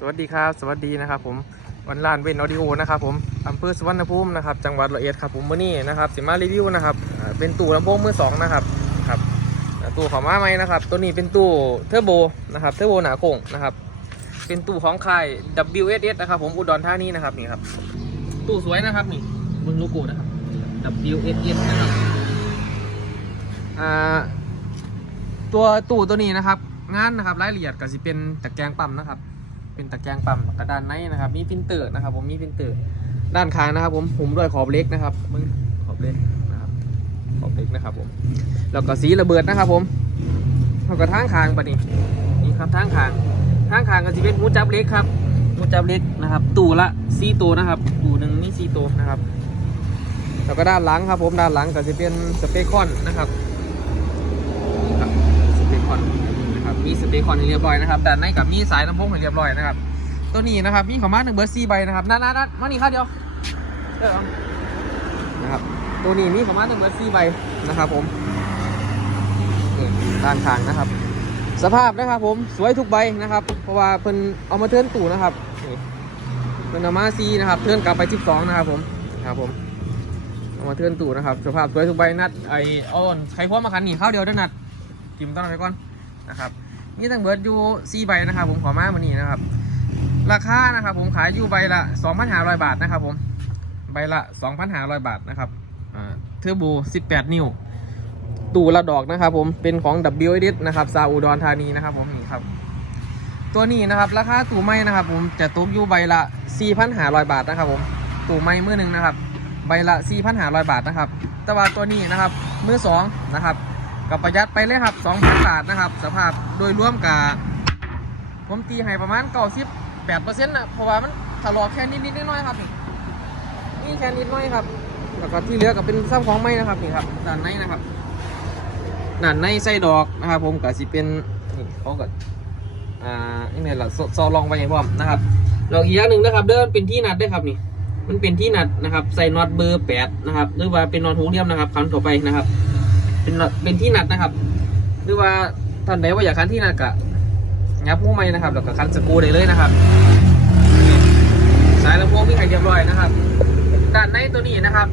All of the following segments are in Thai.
สวัสดีครับ สวัสดีนะครับผมวันลานเวนออดิโอนะครับผมอำเภอสุวรรณภูมินะครับจังหวัดร้อยเอ็ดครับผมวันนี้นะครับสิมารีวิวนะครับเป็นตู้ลำโพงมือสองนะครับครับตู้ของมาไหมนะครับ ตัวนี้เป็นตู้เทอร์โบนะครับเทอร์โบหนาโค้งนะครับ เป็นตู้ของค่าย WSS นะครับผมอุดรธานีนะครับนี่ครับตู้สวยนะครับนี่มึงลโก้นะครับ WSS นะครับอ่าตัวตู้ตัวนี้นะครับงานนะครับรายละเอียดก็สิเป็นตะแกรงปั๊มนะครับ เป็นตะแกรงปั๊มกระดานในนะครับ มีพินเตอร์นะครับ ผมมีพินเตอร์ด้านข้างนะครับ ผมผมด้วยขอบเล็กนะครับมึงขอบเล็กนะครับขอบเล็กนะครับ ผมแล้วก็สีระเบิดนะครับ ผมแล้วก็ทางคางปะนี่นี่ครับทางคางทางคางก็จะเป็นหูจับเล็กครับหูจับเล็กนะครับ ตู้ละสี่ตัวนะครับตู้หนึ่งนี่สี่ตัวนะครับแล้วก็ด้านหลังครับ ผมด้านหลังก็จะเป็นสเปคคอนนะครับสเปคอนนะครับ มีสเปคอนให้เรียบร้อยนะครับด้านในกับมีสายลำโพงให้เรียบร้อยนะครับ ตัวนี้นะครับมีของมาหนึ่งเบอร์สี่ใบนะครับนัดนัดนัดมานี่ครับเดียวเดี๋ยวเอนะครับตัวนี้มีของมาหนึ่งเบอร์สี่ใบนะครับผมด้านข้างนะครับ สภาพนะครับผมสวยทุกใบนะครับ เพราะว่าเพิ่นเอามาเทิร์นตู่นะครับเพิ่นเอามาซีนะครับเทิร์นกลับไปสิบสองนะครับผมครับผมเอามาเทิร์นตู่นะครับสภาพสวยทุกใบนัดไอออนใครพร้อมมาคันนี่ข้าวเดียวเด้อนัดกิมต้อนไปก่อนนะครับ มีตั้งเบิร์ดอยู่สี่ใบนะครับผมขอมามานี่นะครับ ราคานะครับผมขายอยู่ใบละ 2,500 บาทนะครับผม ใบละ 2,500 บาทนะครับเทอร์โบ 18 นิ้ว ตู้ละดอกนะครับผม เป็นของ w e d นะครับ ซาอุดรธานีนะครับผมนี่ครับ ตัวนี้นะครับราคาตู้ไม้นะครับผมจะตกอยู่ใบละ 4,500 บาทนะครับผมตู้ไม้มือหนึ่งนะครับ ใบละ 4,500 บาทนะครับ แต่ว่าตัวนี้นะครับ มือสองนะครับกับประหยัดไปเลยครับ 2,000 บาทนะครับ สภาพ โดยรวมกับผมตีให้ประมาณ90แปดเปอร์เซ็นต์นะเพราะว่ามันถลอกแค่นิดนิดๆน้อยๆครับนี่นี่แค่นิดน้อยครับ แล้วก็ที่เหลือก็เป็นซ้ำของไม้นะครับนี่ครับด้านในนะครับด้านในไส้ดอกนะครับผมก็สิเป็นนี่เขาก็อ่าอันนี้แหละซอลองไปอย่างพร้อมนะครับแล้วอีกอย่างหนึ่งนะครับ เดินเป็นที่นัดด้วยครับนี่มันเป็นที่นัดนะครับใส่น็อตเบอร์แปดนะครับหรือว่าเป็นน็อตหูเรียมนะครับคันต่อไปนะครับ เป็นเป็นที่นัดนะครับ หรือว่า ท่านใดว่าอยากคันที่นัดกะงับหูไม้นะครับแล้วก็คันสกูได้เลยนะครับ สายลำโพงมีไข่เรียบร้อยนะครับ ด้านในตัวนี้นะครับ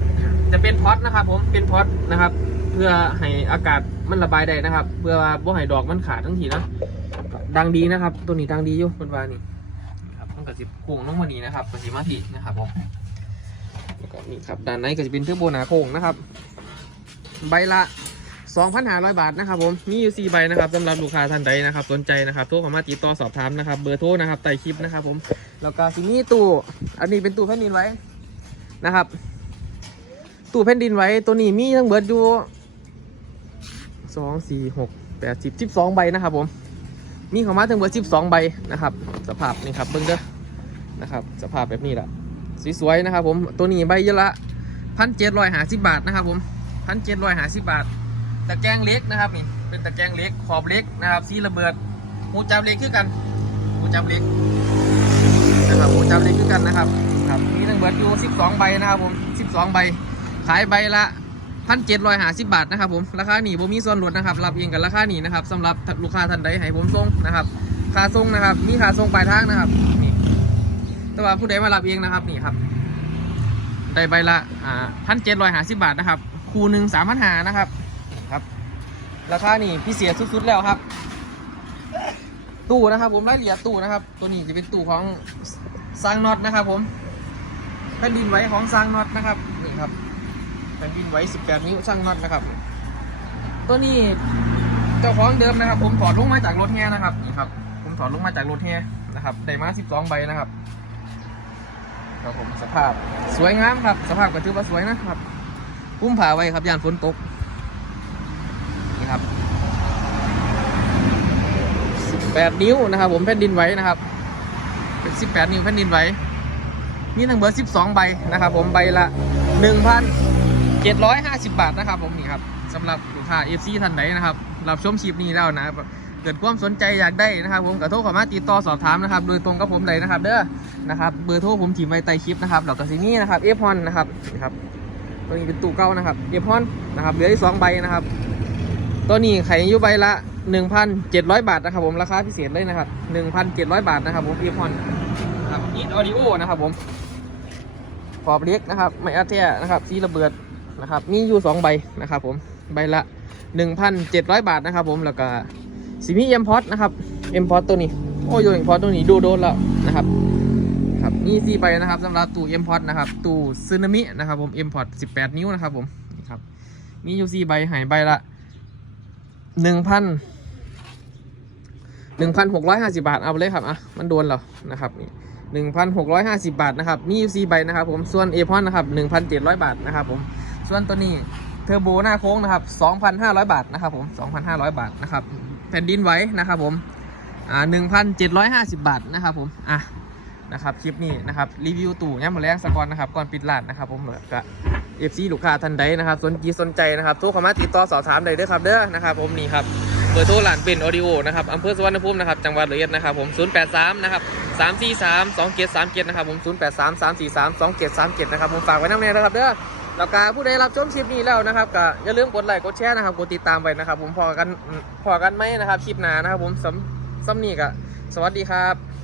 จะเป็นพอตนะครับ ผมเป็นพอตนะครับ เพื่อให้อากาศมันระบายได้นะครับ เพื่อว่าบ่ให้ดอกมันขาดทั้งทีนะดังดีนะครับ ตัวนี้ดังดีอยู่คนวานี่ครับมันก็สิบโค้งลงมานนี้นะครับก็สิมาทีนะครับผมแล้วก็นี่ครับด้านในก็จะเป็นเทือโบนาโค้งนะครับ ใบละ 2,500 บาทนะครับผมมีอยู่ 4 ใบนะครับสำหรับลูกค้าท่านใดนะครับสนใจนะครับโทรเข้ามาติดต่อสอบถามนะครับเบอร์โทรนะครับใต้คลิปนะครับผมแล้วก็สิมีตู้อันนี้เป็นตู้แผ่นดินไว้นะครับตู้แผ่นดินไว้ตัวนี้มีทั้งเบิดอยู่สองสี่หกแปดสิบสิบสองใบนะครับผมมีของมาทั้งเบิดสิบสองใบนะครับ สภาพนี่ครับเบิ้งเด้อนะครับ สภาพแบบนี้แหละสวยๆนะครับผมตัวนี้ใบเยอะละพันเจ็ดร้อยห้าสิบบาทนะครับผมพันเจ็ดร้อยห้าสิบบาท ตะแกรงเล็กนะครับนี่เป็นตะแกรงเล็กขอบเล็กนะครับสีระเบิดหูจับเล็กคือกันหูจับเล็กนะครับหูจับเล็กคือกันนะครับครับมีทั้งเบิดอยู่ 12 ใบนะครับผม 12 ใบ ขายใบละพันเจ็ดร้อยห้าสิบบาทนะครับผมราคาหนีบ่มีส่วนลดนะครับรับเองกับราคาหนีนะครับสำหรับลูกค้าท่านใดให้ผมส่งนะครับค่าส่งนะครับ มีค่าส่งปลายทางนะครับนี่แต่ว่าผู้ใดมารับเองนะครับนี่ครับได้ใบละอ่าพันเจ็ดร้อยห้าสิบบาทนะครับคูหนึ่งสามพันหานะครับ ราคานี่พิเศษสุดๆแล้วครับ ตู้นะครับ ผมรายละเอียดตู้นะครับ ตัวนี้จะเป็นตู้ของซางน็อตนะครับ ผมแผ่นดินไหวของซางน็อตนะครับนี่ครับแผ่นดินไหว18 นิ้วซางน็อตนะครับ ตัวนี้เจ้าของเดิมนะครับ ผมถอดลงมาจากรถแฮนะครับนี่ครับ ผมถอดลงมาจากรถแฮนะครับได้มา 12 ใบนะครับครับผมสภาพสวยงามครับ สภาพก็ถือว่าสวยนะครับ พุ่มผ่าไว้ครับยานฝนตก นี่ครับ 18นิ้วนะครับ ผมแผ่นดินไหวนะครับเป็น 18 นิ้วแผ่นดินไหวมีทั้งเบอร์ 12 ใบนะครับ ผมใบละ 1,750 บาทนะครับ ผมนี่ครับสำหรับลูกค้า FC ท่านไหนนะครับรับชมคลิปนี้แล้วนะเกิดความสนใจอยากได้นะครับ ผมกระโทรข้ามาติดต่อสอบถามนะครับ โดยตรงกับผมเลยนะครับ เด้อนะครับเบอร์โทรผมถีมไว้ใต้คลิปนะครับแล้วก็ซีนี่นะครับเอฟฮอนนะครับนี่ครับตัวนี้เป็นตู้เก้านะครับเอฟฮอนนะครับเหลืออีกสองใบนะครับ ตัวนี้ไข่อยู่ใบละ 1,700 บาทนะครับผมราคาพิเศษเลยนะครับ 1,700 บาทนะครับผมอีพอนครับอีออดิโอนะครับผมขอบเล็กนะครับไม่อัดแท้นะครับสีระเบิดนะครับมีอยู่ 2 ใบนะครับผมใบละ 1,700 บาทนะครับผมแล้วก็สีมีเอ็มพอตนะครับเอ็มพอตตัวนี้โอ้ยเอ็มพอตตัวนี้ดูโดนแล้วนะครับครับมีสี่ใบนะครับสำหรับตู้เอ็มพอตนะครับตู้ซึนามินะครับผมเอ็มพอต18นิ้วนะครับผมนี่ครับมีอยู่สี่ใบหายใบละหนึ่งพัน หนึ่งพันหกร้อยห้าสิบาทเอาไปเลยครับอะมันโดนเหรอนะครับนี่หนึ่งพันหกร้อยห้าสิบาทนะครับมีอยู่สี่ใบนะครับผมส่วนเอพอนนะครับหนึ่งพันเจ็ดร้อยบาทนะครับผมส่วนตัวนี้เทอร์โบหน้าโค้งนะครับสองพันห้าร้อยบาทนะครับผมสองพันห้าร้อยบาทนะครับแผ่นดินไหว้นะครับผมอ่าหนึ่งพันเจ็ดร้อยห้าสิบบาทนะครับผมอะนะครับคลิปนี้นะครับรีวิวตู่ย่ำมาแรงสกอนนะครับก่อนปิดร้านนะครับผมแล้วก็เอฟซีลูกค้าท่านใดนะครับสนจีสนใจนะครับโทรเข้ามาติดต่อสอบถามได้เด้อครับเด้อนะครับผมนี่ครับ บอร์โทรหลานเป็นออดิโอนะครับอำเภอสวรรณภูมินะครับจังหวัดร้อยอ็ดนะครับผม 083 นะครับ 343 2737 นะครับผม 083 343 2737 นะครับผมฝากไว้น้ำแน่นะครับเด้อแล้วก็ผู้ใดรับชมคลิปนี้แล้วนะครับก็อย่าลืมกดไลค์กดแชร์นะครับกดติดตามไว้นะครับ ผมพอกันพอกันไหมนะครับคลิปหน้านะครับ ผมสำสำนีกะสวัสดีครับ